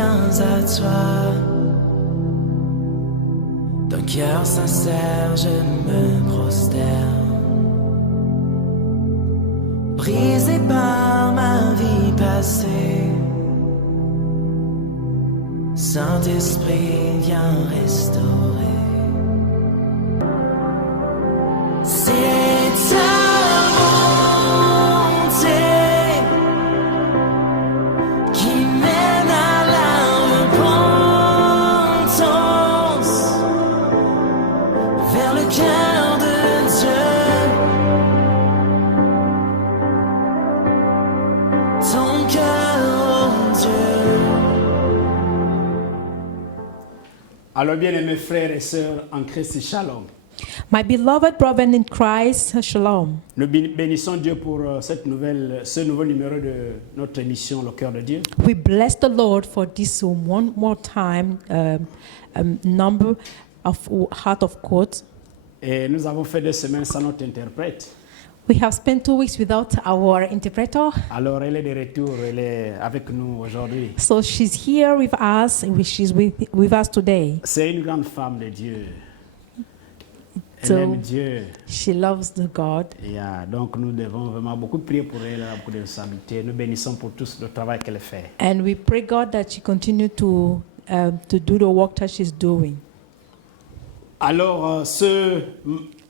viens à toi. D'un cœur sincère, je me prosterne. Brisé par ma vie passée, Saint-Esprit, viens restaurer. C'est ta bonté qui mène à la repentance, vers le cœur de Dieu. Ton cœur, oh Dieu. Alors bien aimés frères et sœurs en Christ, shalom. My beloved brethren in Christ, shalom. Nous bénissons Dieu pour ce nouveau numéro de notre émission Le Cœur de Dieu. We bless the Lord for this one more time number of Heart of Court. Et nous avons fait 2 semaines sans notre interprète. We have spent 2 weeks without our interpreter. Alors elle est de retour, elle est avec nous aujourd'hui. So she's here with us, and she's with us today. C'est une grande femme de Dieu. Elle So aime Dieu. she loves the God. Et, donc nous devons vraiment beaucoup prier pour elle, elle a beaucoup de responsabilités. Nous bénissons pour tout le travail qu'elle fait. And we pray God that she continue to do the work that she's doing. Alors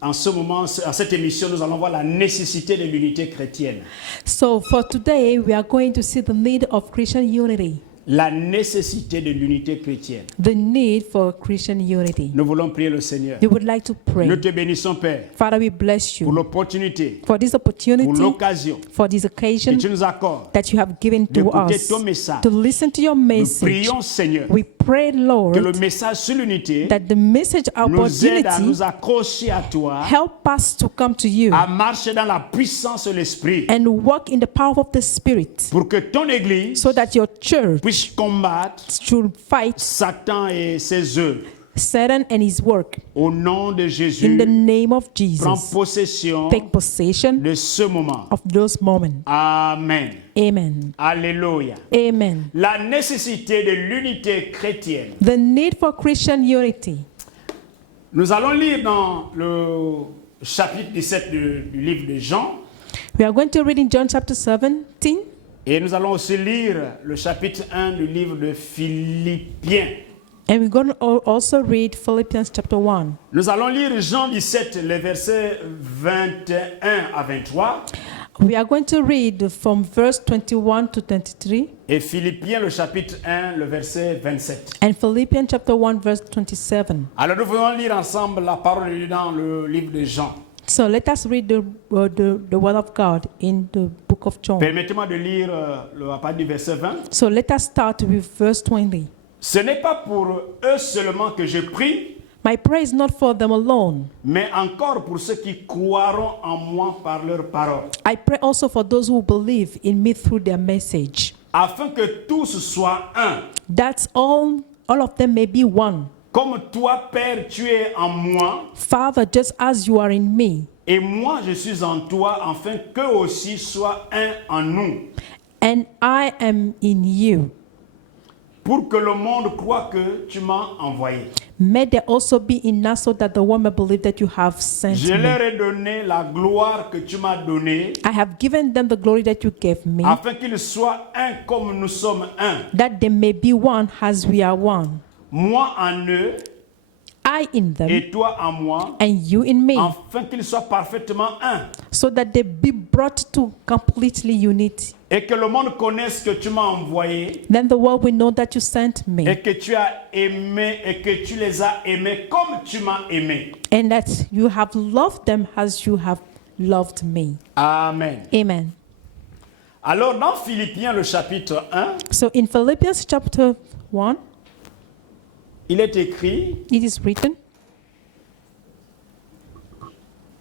en ce moment, à cette émission, nous allons voir la nécessité de l'unité chrétienne. So for today, we are going to see the need of Christian unity. La nécessité de l'unité chrétienne. The need for Christian unity. Nous voulons prier le Seigneur. We would like to pray. Nous te bénissons, Père, Father, we bless pour you l'opportunité, for this pour opportunity, l'occasion for this que occasion tu nous accordes that you have given to d'écouter us, ton message. to listen to your Nous message. prions, Seigneur, We pray, que le Lord, message sur l'unité that the message about nous aide à unity nous accrocher à toi, help us to come to you à marcher dans la puissance de l'Esprit, and walk in the power of the Spirit, pour que ton Église so that your church puisse combattre should fight Satan et ses œuvres. Satan and his work. Au nom de In Jésus, the name of prends Jesus, possession take possession de ce moment. of those moments. Amen. Amen. Alléluia. Amen. La nécessité de l'unité chrétienne. The need for Christian unity. Nous allons lire dans le chapitre 17 du livre de Jean. We are going to read in John chapter 17. Et nous allons aussi lire le chapitre 1 du livre de Philippiens. And we're going to also read Philippians chapter 1. Nous allons lire Jean 17, les versets 21 à 23. We are going to read from verse 21 to 23. Et Philippiens, le chapitre 1, le verset 27. And Philippians chapter 1 verse 27. Alors nous allons lire ensemble la parole de Dieu dans le livre de Jean. So let us read the word of God in the book of John. Permettez-moi de lire à partir du verset 20. So let us start with verse 20. Ce n'est pas pour eux seulement que je prie, My prayer is not for them alone. mais encore pour ceux qui croiront en moi par leur parole, I pray also for those who believe in me through their message. afin que tous soient un. That's all of them may be one. Comme toi, Père, tu es en moi, Father, just as you are in me, et moi je suis en toi, afin qu'eux aussi soient un en nous, and I am in you, pour que le monde croie que tu m'as envoyé. may there also be in us so that the world may believe that you have sent Je me. leur ai donné la gloire que tu m'as donnée, I have given them the glory that you gave me, afin qu'ils soient un comme nous sommes un. that they may be one as we are one. Moi en eux, I in them, et toi en moi, and you in me, afin qu'ils soient parfaitement un. so that they be brought to completely unity. Et que le monde connaisse que tu m'as envoyé, Then the world will know that you sent me, et que tu as aimé, et que tu les as aimés comme tu m'as aimé. and that you have loved them as you have loved me. Amen. Amen. Alors dans Philippiens, le chapitre 1, So in Philippians chapter 1, il est écrit, it is written,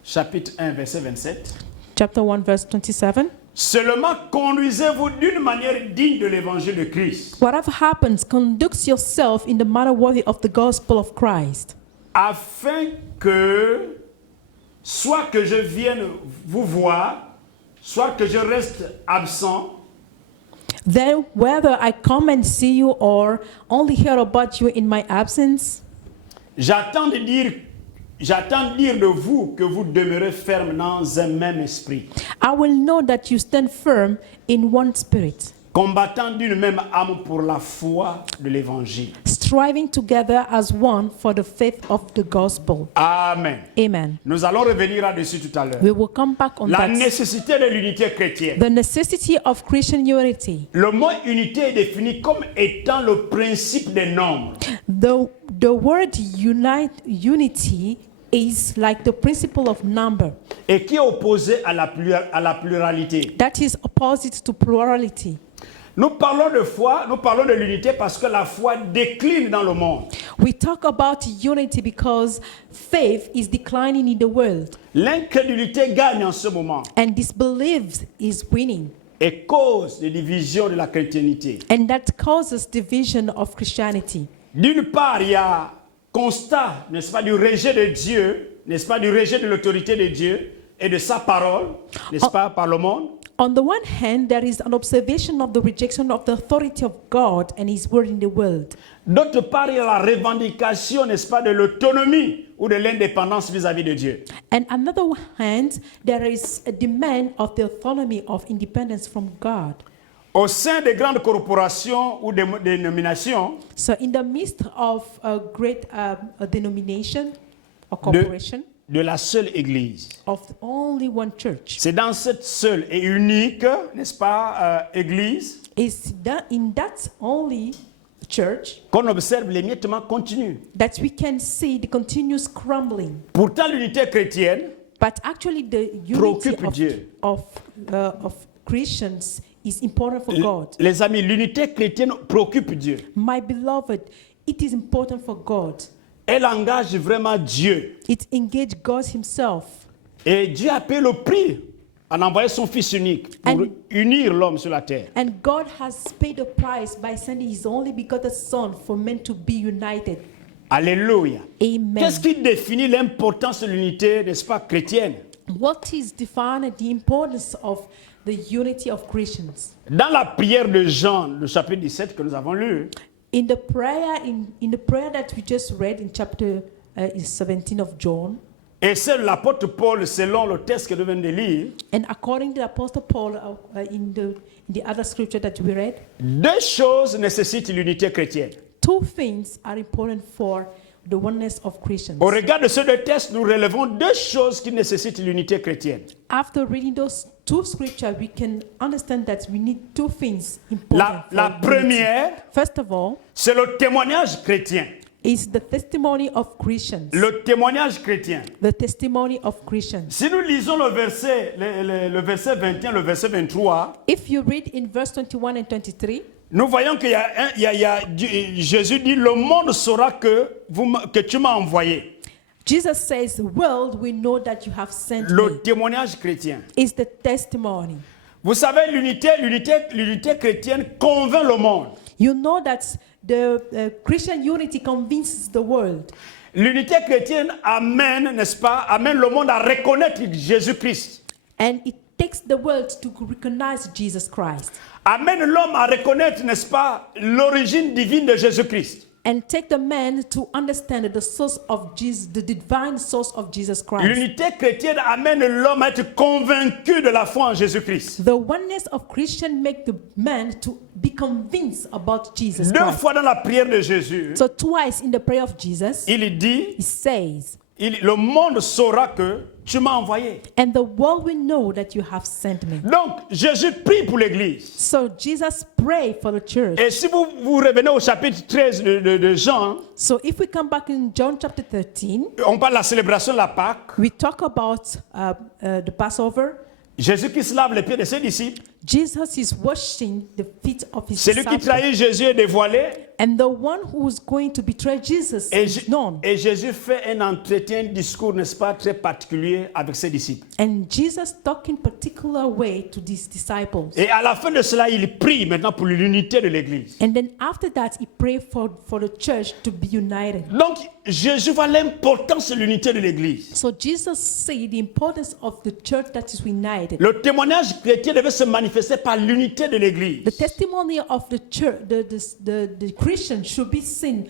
chapitre 1, verset 27, chapter 1, verse 27. seulement conduisez-vous d'une manière digne de l'évangile de Christ, Whatever happens, conduct yourself in the manner worthy of the gospel of Christ, afin que, soit que je vienne vous voir, soit que je reste absent, Then whether I come and see you or only hear about you in my absence, j'attends de dire de vous que vous demeurez ferme dans un même esprit, I will know that you stand firm in one spirit, combattant d'une même âme pour la foi de l'évangile. striving together as one for the faith of the gospel. Amen. Amen. Nous allons revenir là-dessus tout à l'heure. We will come back on La that. nécessité de l'unité chrétienne. The necessity of Christian unity. Le mot unité est défini comme étant le principe des nombres. The word unity is like the principle of number. Et qui est opposé à la pluralité. That is opposite to plurality. Nous parlons de foi, nous parlons de l'unité parce que la foi décline dans le monde. We talk about unity because faith is declining in the world L'incrédulité gagne en ce moment and disbelief is winning. et cause des divisions de la chrétienté. And that causes division of Christianity. D'une part, il y a constat, n'est-ce pas, du rejet de Dieu, n'est-ce pas, du rejet de l'autorité de Dieu et de sa parole, n'est-ce pas, par le monde. On the one hand, there is an observation of the rejection of the authority of God and His word in the world. D'autre part, il y a la revendication, n'est-ce pas, de l'autonomie ou de l'indépendance vis-à-vis de Dieu. And another hand, there is a demand of the autonomy of independence from God. Au sein des grandes corporations ou des dénominations, So in the midst of a great denomination or corporation de la seule Église. of only one church, C'est dans cette seule et unique, n'est-ce pas, Église, is that in that only church qu'on observe l'émiettement continu. that we can see the continuous crumbling. Pourtant, l'unité chrétienne But actually, the unity préoccupe Dieu. of Christians is important for God. Les amis, l'unité chrétienne préoccupe Dieu. My beloved, it is important for God. Elle engage vraiment Dieu. It engages God Himself. Et Dieu a payé le prix en envoyant son Fils unique pour unir l'homme sur la terre. And God has paid the price by sending His only begotten Son for men to be united. Alléluia. Amen. Qu'est-ce qui définit l'importance de l'unité, n'est-ce pas, chrétienne? What is defining the importance of the unity of Christians? Dans la prière de Jean, le chapitre 17 que nous avons lu, In the prayer that we just read in chapter 17 of John, et c'est l'apôtre Paul, selon le texte que nous venons de lire, and according to the Apostle Paul in the other scripture that we read, deux choses nécessitent l'unité chrétienne. two things are important for the oneness of Christians. Au regard de ces deux textes, nous relevons deux choses qui nécessitent l'unité chrétienne. After reading those two scriptures, we can understand that we need two things important. La for unity. première, First of all, c'est le témoignage chrétien. is the testimony of Christians. Le témoignage chrétien. The testimony of Christians. Si nous lisons le verset 21, le verset 23, If you read in verse 21 and 23, nous voyons qu'il y a Jésus dit, le monde saura que tu m'as envoyé. Jesus says, world, we know that you have sent Le me. témoignage chrétien. Is the testimony. Vous savez, l'unité chrétienne convainc le monde. You know that the Christian unity convinces the world. L'unité chrétienne amène, n'est-ce pas, amène le monde à reconnaître Jésus-Christ. And it takes the world to recognize Jesus Christ. Amène l'homme à reconnaître, n'est-ce pas, l'origine divine de Jésus-Christ. And take the man to understand the source of Jesus, the divine source of Jesus Christ. L'unité chrétienne amène l'homme à être convaincu de la foi en Jésus-Christ. The oneness of Christian make the man to be convinced about Jesus Deux Christ. fois dans la prière de Jésus, So twice in the prayer of Jesus, il dit, he says, le monde saura que tu m'as envoyé. and the world will know that you have sent me. Donc, Jésus prie pour l'Église. So Jesus prayed for the church. Et si vous revenez au chapitre 13 de Jean, So if we come back in John chapter 13, on parle de la célébration de la Pâque. we talk about the Passover. Jésus qui se lave les pieds de ses disciples. Jesus is washing the feet of his Celui qui disciples. trahit Jésus est dévoilé. And the one who is going to betray Jesus is known. Et Jésus fait un entretien, un discours, n'est-ce pas, très particulier avec ses disciples. And Jesus talk in particular way to these disciples. Et à la fin de cela, il prie maintenant pour l'unité de l'Église. And then after that, he prayed for the church to be united. Donc, Jésus voit l'importance de l'unité de l'Église. So Jesus said the importance of the church that is united. Le témoignage chrétien devait se manifester par l'unité de l'Église. The testimony of the church, the Christian should be seen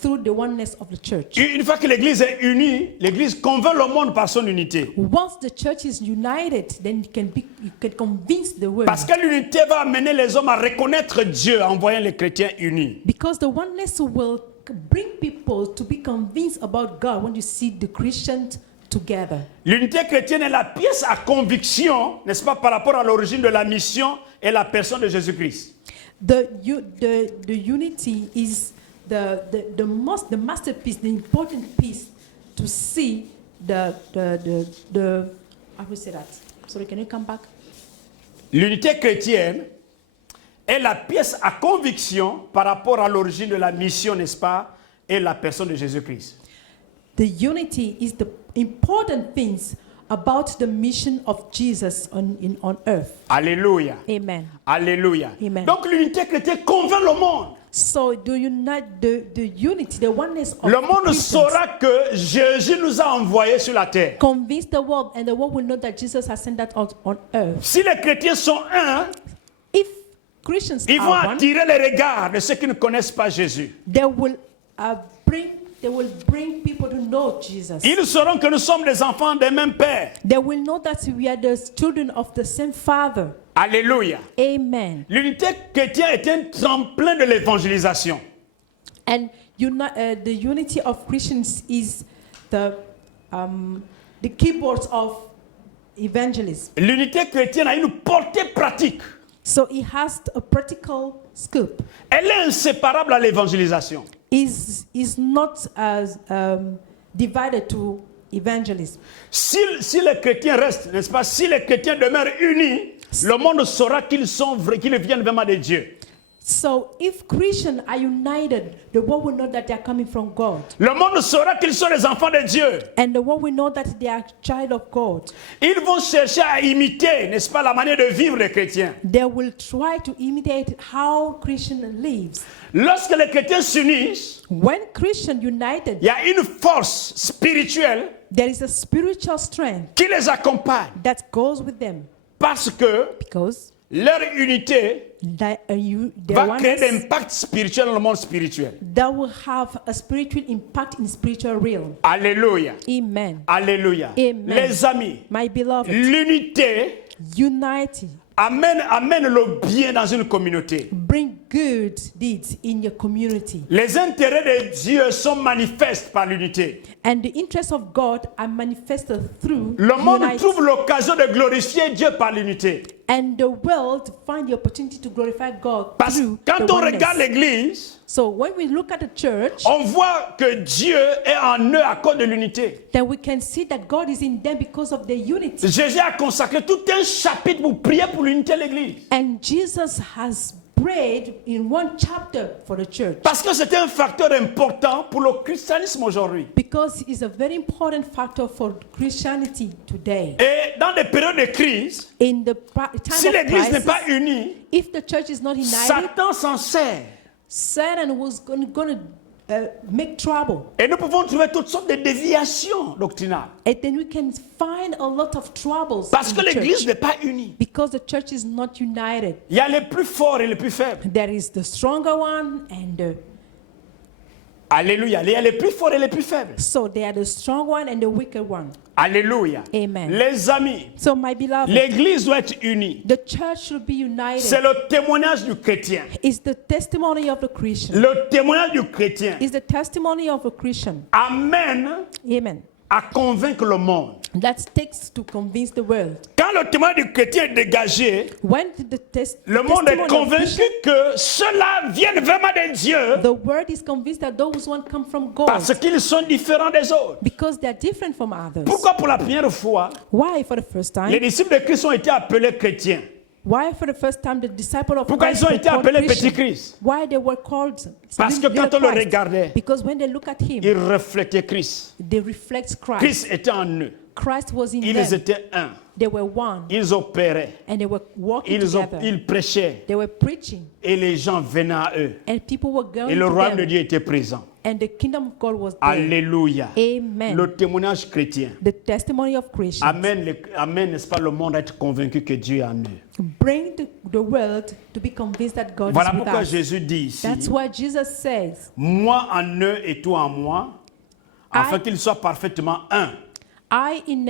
through the oneness of the church. Une fois que l'Église est unie, l'Église convainc le monde par son unité. Once the church is united, then you can convince the world. Parce que l'unité va amener les hommes à reconnaître Dieu en voyant les chrétiens unis. Because the oneness will bring people to be convinced about God when you see the Christians together. L'unité chrétienne est la pièce à conviction, n'est-ce pas, par rapport à l'origine de la mission et la personne de Jésus-Christ. The unity is the masterpiece, the important piece to see the how do we say that? Sorry, can you come back? L'unité chrétienne est la pièce à conviction par rapport à l'origine de la mission, n'est-ce pas, et la personne de Jésus-Christ. The unity is the important things about the mission of Jesus on earth. Alléluia. Amen. Alléluia. Amen. Donc l'unité chrétienne convainc le monde. So the unity, the oneness of Le monde Christians saura que Jésus nous a envoyés sur la terre. convince the world, and the world will know that Jesus has sent that out on earth. Si les chrétiens sont un, If Christians ils vont are one, attirer les regards de ceux qui ne connaissent pas Jésus. they will bring people to know Jesus. Ils sauront que nous sommes des enfants des mêmes pères. They will know that we are the children of the same Father. Alléluia. Amen. L'unité chrétienne est un tremplin de l'évangélisation. And the unity of Christians is the keyboards of evangelism. L'unité chrétienne a une portée pratique. So it has a practical scope. Elle est inséparable à l'évangélisation. Is not as divided to evangelism. Si les chrétiens restent, n'est-ce pas, si les chrétiens demeurent unis, le monde saura qu'ils sont vrais, qu'ils viennent vraiment de Dieu. So if Christians are united, the world will know that they are coming from God. Le monde saura qu'ils sont les enfants de Dieu. And the world will know that they are child of God. Ils vont chercher à imiter, n'est-ce pas, la manière de vivre des chrétiens. They will try to imitate how Christian lives. Lorsque les chrétiens s'unissent, When Christian united, il y a une force spirituelle there is a spiritual strength qui les accompagne. that goes with them Parce que because leur unité their va créer oneness, l'impact spirituel dans le monde spirituel. that will have a spiritual impact in spiritual realm. Alléluia. Amen. Alléluia. Amen. Les amis, My beloved, l'unité unity amène le bien dans une communauté. bring good deeds in your community. Les intérêts de Dieu sont manifestes par l'unité. And the interests of God are manifested through Le monde unity. trouve l'occasion de glorifier Dieu par l'unité. And the world find the opportunity to glorify God Parce que through quand the on oneness. regarde l'Église, So when we look at the church, on voit que Dieu est en eux à cause de l'unité. then we can see that God is in them because of their unity. Jésus a consacré tout un chapitre pour prier pour l'unité de l'Église. And Jesus has prayed in one chapter for the church Parce que c'est un facteur important pour le christianisme aujourd'hui. because it's a very important factor for Christianity today. Et dans des périodes de crise, In the time si of l'Église n'est crisis, pas unie, if the church is not united, Satan s'en sert. Satan was going to make trouble. Et nous pouvons trouver toutes sortes de déviations doctrinales. And then we can find a lot of troubles Parce in que the l'Église church n'est pas unie. because the church is not united. Il y a les plus forts et les plus faibles. There is the stronger one and the Alléluia. Il y a les plus forts et les plus faibles. so they are the strong one and the weaker one. Alléluia. Amen. Les amis, So my beloved, l'Église doit être unie. the church should be C'est united. le témoignage du chrétien. It's the testimony of the Christian. Le témoignage du chrétien It's the testimony of a Christian. amène Amen. à convaincre le monde. That takes to convince the world. Quand le témoignage du chrétien est dégagé, When le monde est testimony of convaincu Christian, que ceux-là viennent vraiment de Dieu the word is convinced that those one come from God parce qu'ils sont différents des autres. because they are different from others. Pourquoi pour la première fois, Why for the first les time? disciples de Christ ont été appelés chrétiens? Why for the first time the disciple of Pourquoi Christ ils ont were été called appelés Christian? petits Christ? Why they were called Parce que little quand on le Christ? regardait, Because when they look at him, ils reflétaient Christ. they reflect Christ. Christ était en eux. Christ was in Ils them. étaient un. They were one, Ils opéraient. and they were walking together. Ils prêchaient. They were preaching, Et les gens venaient à eux. and people were going Et le to royaume de them, Dieu était présent. and the kingdom of God was there. Alléluia. Amen. Le témoignage chrétien. The testimony of Christians Amen, n'est-ce pas, le monde à être convaincu que Dieu est en eux. bring the world to be convinced that God Voilà is with pourquoi us. Jésus dit ici, That's why Jesus says, moi en eux et toi en moi, afin qu'ils soient parfaitement un. I in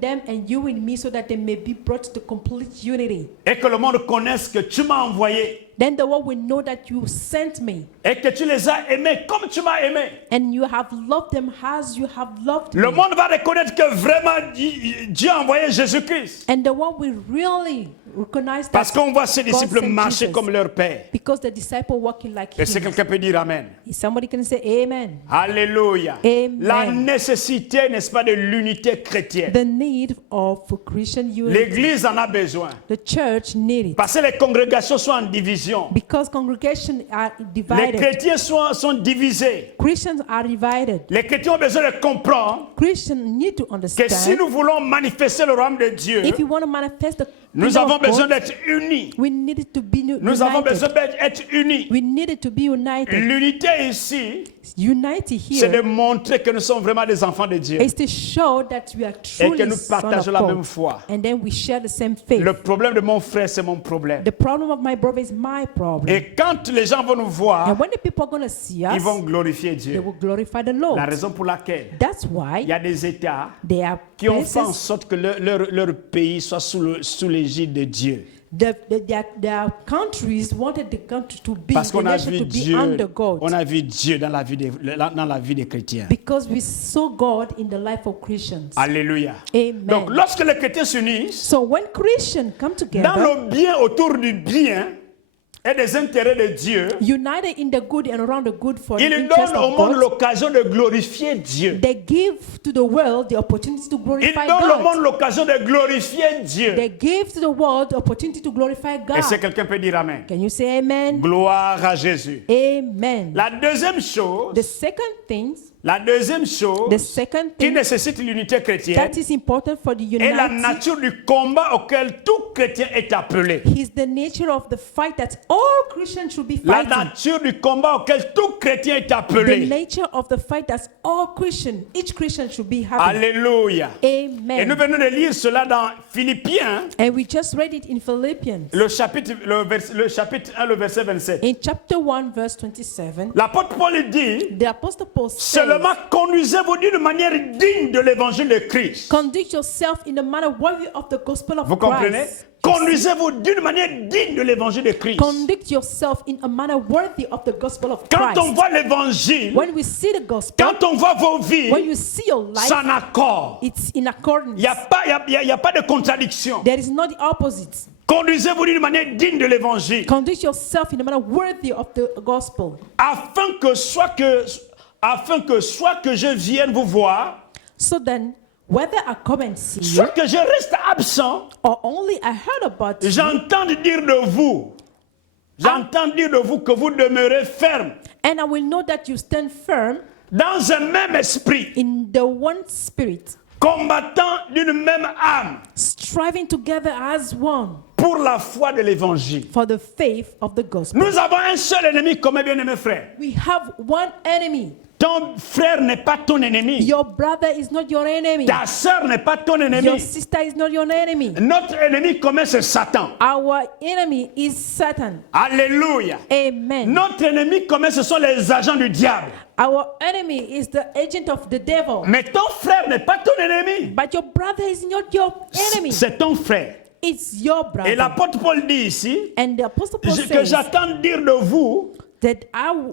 them and you in me, so that they may be brought to complete unity. Et que le monde connaisse que tu m'as envoyé Then the world will know that you sent me, et que tu les as aimés comme tu m'as aimé. and you have loved them as you have loved Le me. monde va reconnaître que vraiment Dieu a envoyé Jésus-Christ. And the world will really recognize Parce that qu'on voit ses God disciples sent marcher Jesus, comme leur Père. because the disciple walking like Et si him. quelqu'un peut dire Amen. If somebody can say amen. Alléluia. Amen. La nécessité, n'est-ce pas, de l'unité chrétienne. The need of Christian unity. L'Église en a besoin. The church need it. Parce que les congrégations sont en division. Because congregations are Les divided. chrétiens sont divisés. Christians are divided. Les chrétiens ont besoin de comprendre Christians need to que si understand, nous voulons manifester le royaume de Dieu, if you want to manifest the nous kingdom avons of God, besoin d'être unis. we need it to be Nous avons besoin united. d'être unis. We need it to be united. L'unité ici, Unity c'est de here montrer que nous sommes vraiment des enfants de Dieu. is to show that we are Et que truly nous sons of partageons la même God. foi. And then we share the same faith. Le problème de mon frère, c'est mon problème. The problem of my brother is my problem. Et quand les gens vont nous voir, And when the people are going to see ils us, vont glorifier they Dieu. will glorify the La Lord. raison pour laquelle That's il why y a des États they are qui ont fait en places, sorte que leur pays soit sous l'égide de Dieu. their countries wanted the country to be, Parce the qu'on a nation vu to be Dieu, under God. on a vu Dieu dans la vie des chrétiens. Because we saw God in the life of Christians. Alléluia. Amen. Donc lorsque les chrétiens s'unissent, So when Christians come dans together, le bien, autour du bien et des intérêts de Dieu, united in the good and around the good for the ils interest donnent au of monde God, l'occasion de glorifier Dieu. they give to the world the opportunity to Ils glorify donnent au God. monde l'occasion de glorifier Dieu. They give to the world the opportunity to glorify Et si God. quelqu'un peut dire Amen. Can you say amen? Gloire à Jésus. Amen. La deuxième chose, The second thing qui nécessite l'unité chrétienne that is important for the est la unity nature du combat auquel tout chrétien est appelé. is the nature of the fight that all Christians should be La fighting. nature du combat auquel tout chrétien est The appelé. nature of the fight that each Christian should be having. Alléluia. Et nous Amen. venons de lire cela dans Philippiens, And we just read it in Philippians. le chapitre 1, le verset 27. In chapter 1, verse 27, L'apôtre Paul dit, the Apostle Paul says, seulement conduisez-vous d'une manière digne de l'évangile de Christ. conduct yourself in a manner worthy of the gospel of Vous comprenez? Christ. Conduisez-vous d'une manière digne de l'évangile de Christ. Conduct yourself in a manner worthy of the gospel of Quand on Christ. voit l'évangile, When we see the gospel, quand on voit vos vies, when you see your life, c'est en accord. it's in accordance. Il n'y a pas de contradiction. There is not the opposite. Conduisez-vous d'une manière digne de l'évangile, Conduct yourself in a manner worthy of the gospel, afin que soit que je vienne vous voir, so then whether I come and see you soit que je reste absent, or only I heard about you, j'entends dire de vous que vous demeurez ferme and I will know that you stand firm dans un même esprit, in the one spirit, combattant d'une même âme striving together as one pour la foi de l'évangile. for the faith of the gospel. Nous avons un seul ennemi, comme bien-aimé frère. We have one enemy. Ton frère n'est pas ton ennemi. Your brother is not your enemy. Ta sœur n'est pas ton Your ennemi. sister is not your enemy. Notre ennemi commun, c'est Satan. Our enemy is Satan. Alléluia. Amen. Notre ennemi commun, ce sont les agents du diable. Our enemy is the agent of the devil. Mais ton frère n'est pas ton ennemi. But your brother is not your enemy. C'est ton frère. It's your Et brother. l'apôtre Paul dit ici And the Apostle Paul que says j'attends dire de vous that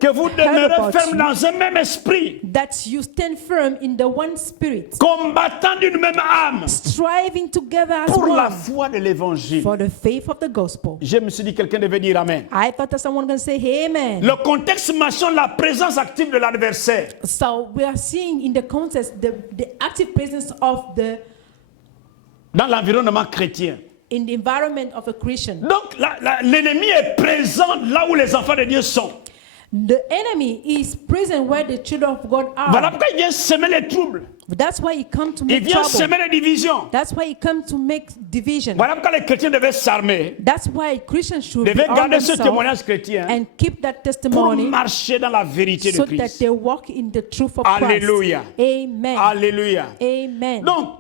que vous heard demeurez about ferme you, dans un même esprit, that you stand firm in the one spirit, combattant d'une même âme striving together as pour la one foi de l'évangile. for the faith of the gospel. Je me suis dit, quelqu'un devait dire Amen. I thought that someone was going to say amen. Le contexte mentionne la présence active de l'adversaire. So we are seeing in the context the active presence of Dans l'environnement chrétien. in the environment of a Christian. Donc l'ennemi est présent là où les enfants de Dieu sont. The enemy is present where the children of God Voilà are. pourquoi il vient semer les troubles. That's why he comes to Il make vient trouble. semer les divisions. That's why he comes to make division. Voilà pourquoi les chrétiens devaient s'armer, That's why Christians should be devaient arm garder ce themselves témoignage chrétien and keep that pour testimony marcher dans la vérité de so that Christ. they walk in the truth of Alléluia. Christ. Amen. Alléluia. Amen. Donc,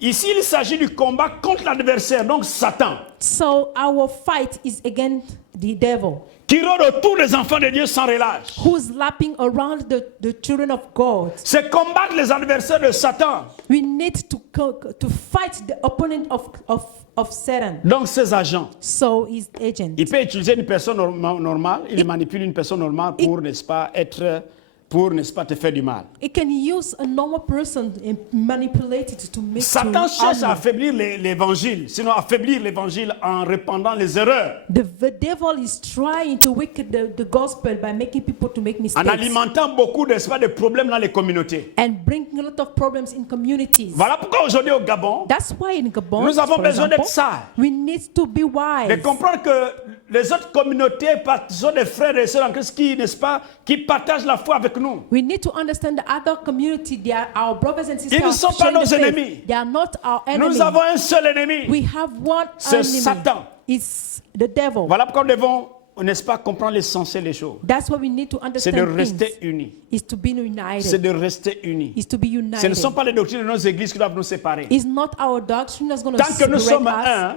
ici, il s'agit du combat contre l'adversaire, donc Satan, So our fight is against the devil, qui rôde autour des enfants de Dieu sans relâche. who's lapping around the children of God. C'est combattre les adversaires de Satan. We need to fight the opponent of Satan. Donc, ces agents, So his agent. il peut utiliser une personne normale, il manipule une personne normale pour, n'est-ce pas, n'est-ce pas, te faire du mal. It can use a normal person and manipulate it to make Satan to cherche à harm. affaiblir l'évangile, sinon affaiblir l'évangile en répandant les erreurs, The devil is trying to weaken the gospel by making people to make en mistakes alimentant beaucoup, n'est-ce pas, de problèmes dans les communautés. and bringing a lot of problems in communities. Voilà pourquoi aujourd'hui au Gabon, That's why in Gabon, nous avons for besoin example, d'être sages, we need to be de wise. comprendre que les autres communautés sont des frères et sœurs en Christ qui, n'est-ce pas, qui partagent la foi avec nous. We need to understand the other community. They are our brothers and sisters. Ils ne sont pas sharing the nos faith. ennemis. They are not our enemies. Nous avons un seul ennemi. We have one C'est enemy. Satan. It's the devil. Voilà pourquoi nous devons, n'est-ce pas, comprendre l'essentiel des choses. That's what we need to C'est de understand. rester Things. unis. Is to be C'est united. de rester unis. Is to be Ce ne united. sont pas les doctrines de nos églises qui doivent nous séparer. It's not our doctrine that's going to Tant que nous separate sommes un, us.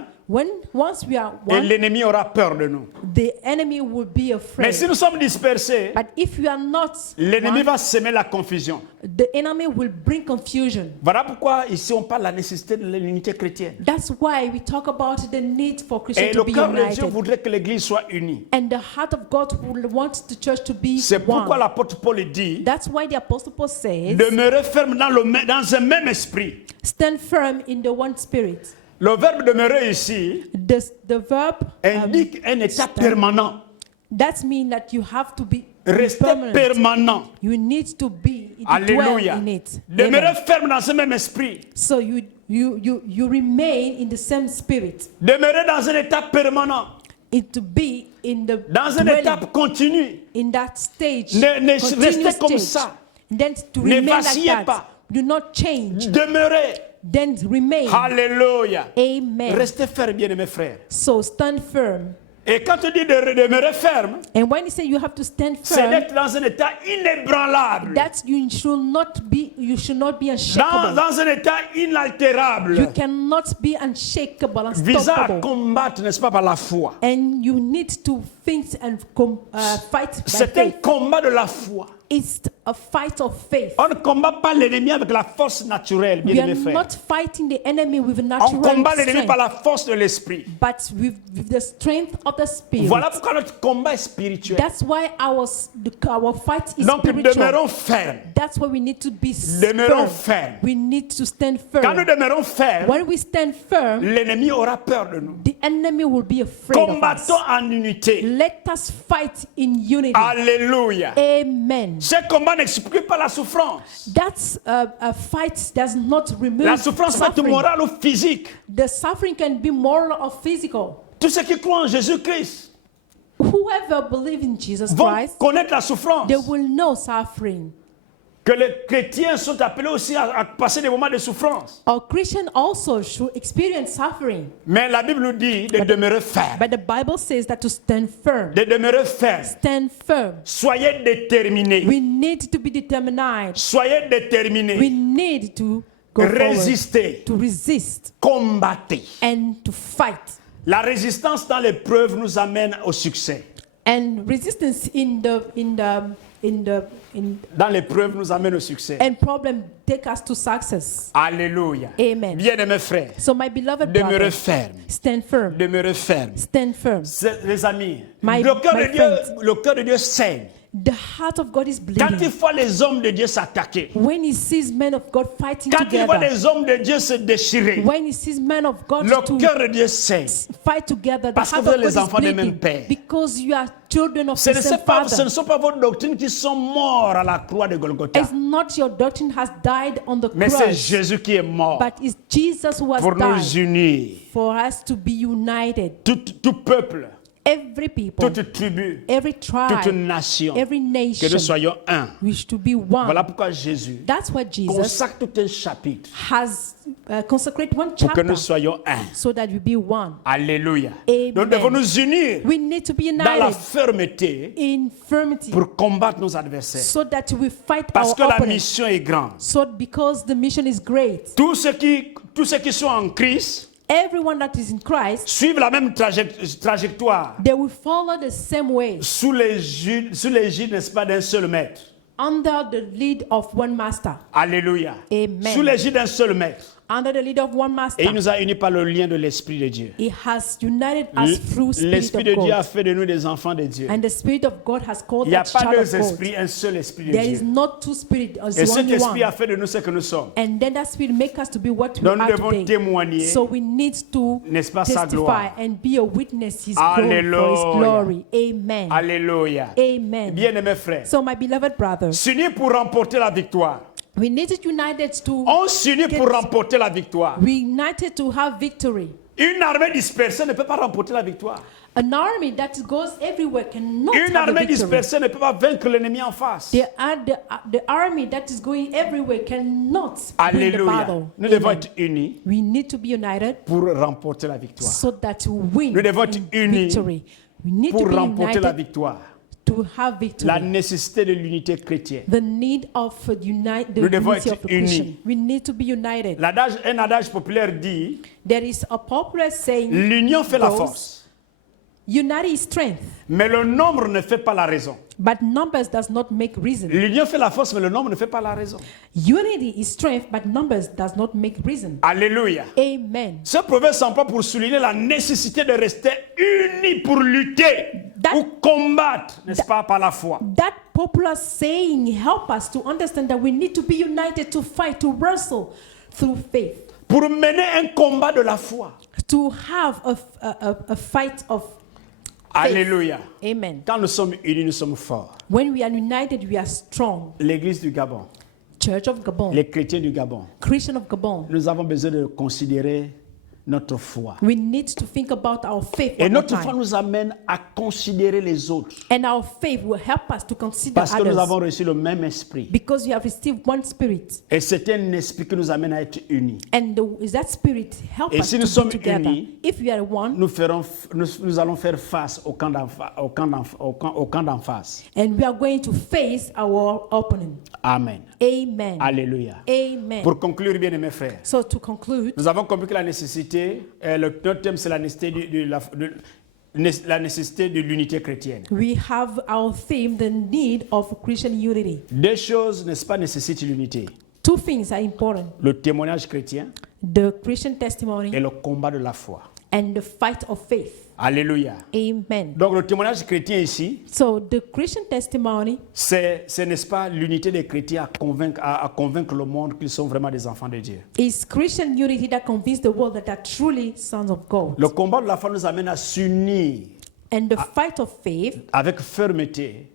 Once we are et one, l'ennemi aura peur de nous. the enemy will be Mais afraid. si nous sommes dispersés, But if you are not l'ennemi one, va semer la confusion. the enemy will bring confusion. Voilà pourquoi ici on parle de la nécessité de l'unité chrétienne. That's why we talk about the need for Christians Et to le be cœur de Dieu united. voudrait que l'église soit unie. And the heart of God will want the church to be C'est pourquoi one. l'apôtre Paul dit, That's why the Apostle Paul says, demeurez ferme dans un même esprit. stand firm in the one spirit. Le verbe demeurer ici The verb indique un état stand. permanent. that means that you have to be Rester permanent. permanent. You need to be to dwell Alléluia. in it. Demeurez Amen. ferme dans ce même esprit. So you remain in the same spirit. Demeurez dans un état permanent. It to be in the Dans une dwelling, étape continue. in that stage. Ne continuous restez comme stage. ça. Then to Ne remain like vacillez that. pas. Do not change. Demeurez. Then remain. Alléluia. Amen. Restez ferme, bien aimés frères. So stand firm. Et quand tu dis de demeurer ferme, And when he say you have to stand c'est firm, d'être dans un état inébranlable. that you should not be unshakable. Dans un état inaltérable. You cannot be unshakable, Visant à unstoppable. combattre, n'est-ce pas, par la foi. And you need to think and fight by C'est un faith. combat de la foi. It's a fight of faith. On ne combat pas l'ennemi avec la force naturelle, bien We are aimés frères. not fighting the enemy with On natural combat l'ennemi strength, par la force de l'esprit. but with the strength of the spirit. Voilà pourquoi notre combat est spirituel. That's why our fight is Donc spiritual. demeurons fermes. That's why we need to be Demeurons firm. fermes. We need to stand Quand nous firm. demeurons fermes, When we stand firm, l'ennemi aura peur de nous. the enemy will be afraid of us. Combattons en unité. Let us fight in unity. Alléluia. Amen. Ce combat n'exclut pas la souffrance. That's a fight does not remove La souffrance peut être suffering. morale ou physique. The suffering can be moral or physical. Tous ceux qui croient en Jésus-Christ Whoever believes in Jesus vont Christ, connaître la souffrance. they will know suffering. Que les chrétiens sont appelés aussi à passer des moments de souffrance. Our Christian also should experience suffering. Mais la Bible nous dit de demeurer ferme. But the Bible says that to stand firm. De demeurer ferme. Stand firm. Soyez déterminés. We need to be determined. Soyez We déterminés. need to go forward, Résistez. to resist Combattez. and to fight. La résistance dans l'épreuve nous amène au succès. And resistance Dans l'épreuve nous amène au succès. and problem take us to success. Alléluia. Amen. Bien-aimés frères, So my beloved demeurez brother, ferme. stand firm. Demeurez ferme. Stand firm. Les amis, My le cœur friends. le cœur de Dieu saigne. The heart of God is Quand il bleeding. voit les hommes de Dieu s'attaquer, When he sees men of God fighting quand il voit together, les hommes de Dieu se déchirer, when he sees men of God le to cœur de Dieu saigne. fight together, the Parce que heart vous of êtes les God is enfants du même bleeding père. because you are children of Ce the same ne father. sont pas vos doctrines qui sont morts à la croix de Golgotha, It's not your doctrine has died on the mais c'est cross, Jésus qui est mort but it's Jesus who has pour nous died unir. for us to be united. Tout peuple, every people, toute tribu, every toute tribe, nation, every que nation, nous soyons un. we should be one. Voilà pourquoi Jésus That's why Jesus consacre tout un chapitre has consecrated one pour que chapter nous soyons un. so that we be one. Alléluia. Amen. Nous devons nous unir We need to be dans la united fermeté in firmity pour combattre nos adversaires. so that we fight Parce our que la opponents. mission est grande. So because the mission is great, Tous ceux qui sont en Christ everyone that is in Christ, suivent la même trajectoire they will follow the same way sous l'égide, n'est-ce pas, d'un seul maître. under the lead of one master. Alléluia. Amen. Sous l'égide d'un seul maître. Under the lead of one master. Et il nous a unis par le lien de l'Esprit de Dieu. He has united us through Spirit L'Esprit of de Dieu a God. fait de nous des enfants de Dieu. And the Spirit of God has called Il n'y a us pas child deux of God. esprits, un seul Esprit de There is Dieu. not two spirits, Et it's cet only Esprit a one. fait de nous ce que nous sommes. And then that Spirit make us to be what we Donc nous are devons today. témoigner, So we need to n'est-ce pas, sa testify gloire. and be a witness His glory, for His Alléluia. glory. Amen. Alléluia. Amen. Bien-aimés frères, So my beloved brothers, s'unir pour remporter la victoire. we need to unite to On s'unit pour remporter la victoire. we united to have victory. Une armée dispersée ne peut pas remporter la victoire. An army that goes everywhere cannot Une have a armée victory. dispersée ne peut pas vaincre l'ennemi en face. The army that is going everywhere cannot win the Alléluia. battle. Nous devons Amen. être unis We need to be united pour remporter la victoire. so that we win Nous devons être in unis victory. We need Pour to be remporter la united victoire. to have victory. La nécessité de l'unité chrétienne. The need of the Nous devons unity être of the Christian. unis. We need to be united. Un adage populaire dit, There is a popular saying, l'union fait la goes, force, united is strength, mais le nombre ne fait pas la raison. but numbers does not make reason. L'union fait la force, mais le nombre ne fait pas la raison. Unity is strength, but numbers does not make reason. Alléluia. Amen. Ce proverbe s'emploie pour souligner la nécessité de rester unis pour lutter That- ou combattre, n'est-ce pas, par la foi. That popular saying help us to understand that we need to be united to fight, to wrestle through faith, Pour mener un combat de la foi. to have a fight of Alléluia. Amen. Quand nous sommes unis, nous sommes forts. When we are united, we are strong. L'église du Gabon, Church of Gabon, les chrétiens du Gabon, Christian of Gabon, nous avons besoin de considérer notre foi. we need to think about our faith Et one more notre foi time. nous amène à considérer les autres. And our faith will help us to consider Parce que nous others avons reçu le même esprit. because we have received one spirit. Et c'est un esprit qui nous amène à être unis. And that spirit help Et us si to nous sommes be together. unis, If we are one, Nous allons faire face au camp d'en face. and we are going to face our opponent. Amen. Amen. Alléluia. Amen. Pour conclure, bien aimés frères, So to conclude, nous avons compris que la nécessité, notre thème c'est la nécessité la nécessité de l'unité chrétienne. we have our theme, the need of Christian unity. Deux choses, n'est-ce pas, nécessitent l'unité. Two things are important: Le témoignage chrétien the Christian testimony et le combat de la foi. and the fight of faith. Alléluia. Amen. Donc le témoignage chrétien ici, So the Christian testimony c'est n'est-ce pas, l'unité des chrétiens à convaincre le monde qu'ils sont vraiment des enfants de Dieu. is Christian unity that convinces the world that they are truly sons of God. Le combat de la foi nous amène à s'unir And the fight of faith avec fermeté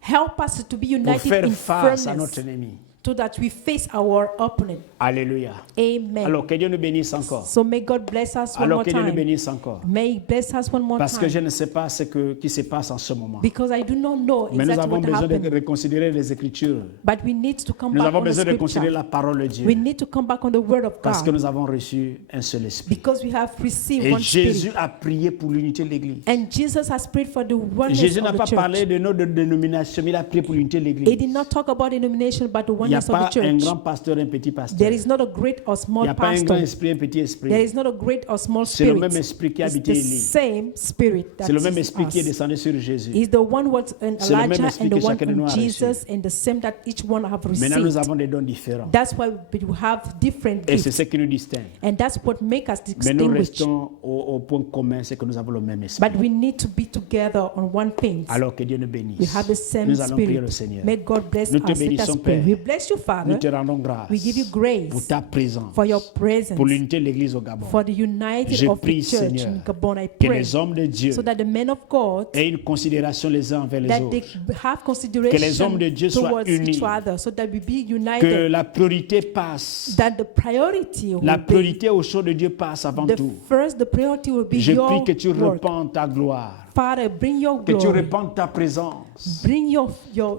help us to be pour united faire in face à notre firmness ennemi. so that we face our opponent. Alléluia. Amen. Alors que Dieu nous bénisse encore. So may God bless us one Alors more que Dieu nous time. bénisse encore. May He bless us one more Parce que je time. ne sais pas ce qui se passe en ce moment. Because I do not know Mais nous exactly avons what besoin de happened. reconsidérer les Écritures. But we need to come Nous back avons on the besoin de reconsidérer scripture. la parole de Dieu. We need to come back on the word of Parce que God. nous avons reçu un seul esprit. Because we have received Et one Jésus spirit. a prié pour l'unité de l'Église. And Jesus has prayed for the oneness Jésus of n'a the pas parlé church. de notre dénomination, mais il a prié pour l'unité de He l'Église. did not talk about denomination, but the Il n'y a oneness of pas the un church. grand pasteur, un petit pasteur. There is not a great or Il small n'y a pas un grand pastor. esprit, un petit There esprit. is not a great or small C'est le spirit. même esprit qui a It's habité the Élie. same spirit that C'est le même is esprit qui est us. descendu sur Jésus. Is the one what in C'est le même Elijah esprit and que the one chacun de nous in a reçu. Jesus and the same that each one have Maintenant, nous received. avons des dons différents. That's why we have different Et c'est gifts. ce qui nous distingue. And that's what makes us Mais nous distinguished. restons au point commun, c'est que nous avons le même esprit. But we need to be together on one thing. Alors que Dieu nous We bénisse. have the same Nous allons prier le spirit. Seigneur. May God bless Nous te us. Let bénissons, us pray. Père. We bless you, Nous Father. te rendons grâce We give you pour grace ta présence, for your presence, pour l'unité de l'Église au Gabon. for the united Je of prie, the church Seigneur, in Gabon. I Que pray les hommes de Dieu so that the men of God aient une considération les uns envers les that autres. they have Que les hommes de Dieu consideration soient towards unis. each other, so that we be Que united. la priorité passe. That the priority will La be priorité aux choses de Dieu passe avant tout. the priority will be Je your prie que tu work. répandes ta gloire Father, bring your Que tu glory. répandes ta présence. Bring your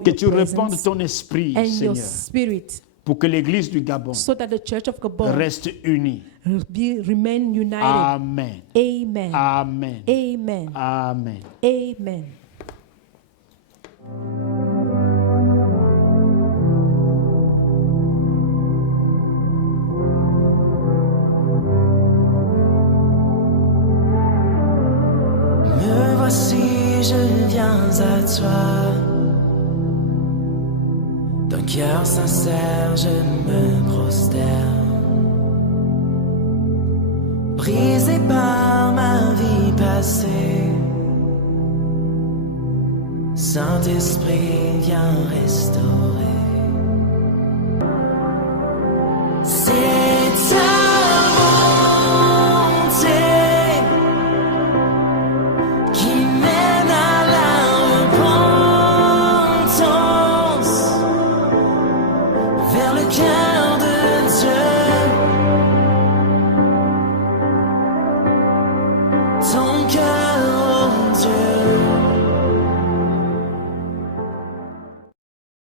Que tu répandes presence ton esprit, and your Seigneur, spirit, pour que l'église du Gabon so that the church of Gabon reste unie. remain united. Amen. Amen. Amen. Amen. Amen. Amen. Me voici, je viens à toi. D'un cœur sincère, je me prosterne. Brisé par ma vie passée, Saint-Esprit, viens restaurer.